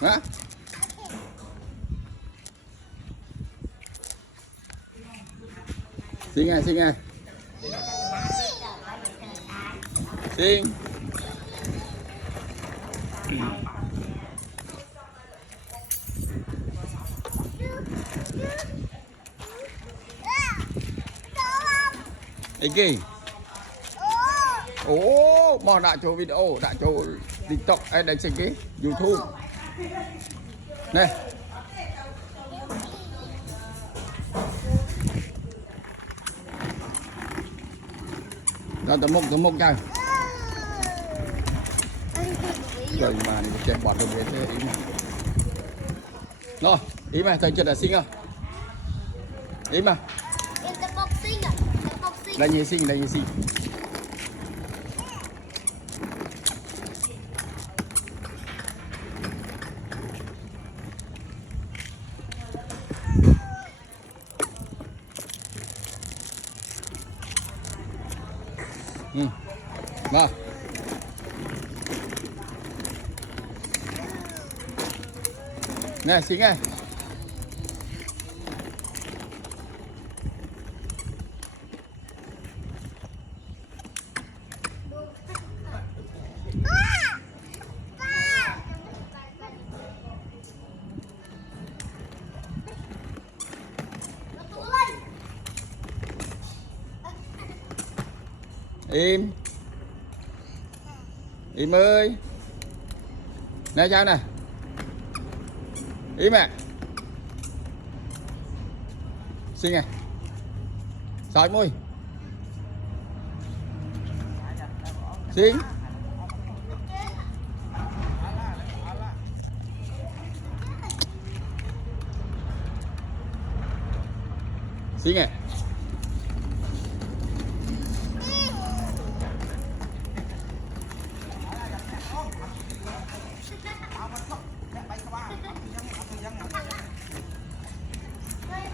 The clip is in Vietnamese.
hả? Xin nghe, xin nghe. Xin. Iki. Ồ, mà đã cho video, đã cho TikTok, ai đánh sinh cái YouTube. Này. Đó, tầm mục chơi. Rồi mà đi chơi bọt được thế ý mà. Rồi, ý mà thầy chuyện là xinh không? Ý mà. Là gì xinh, là gì xinh. Vâng. Nè xính này. Im. Im ơi. Nè cháu nè. Im ạ. Xinh này. Sói môi. Xinh. Xinh này.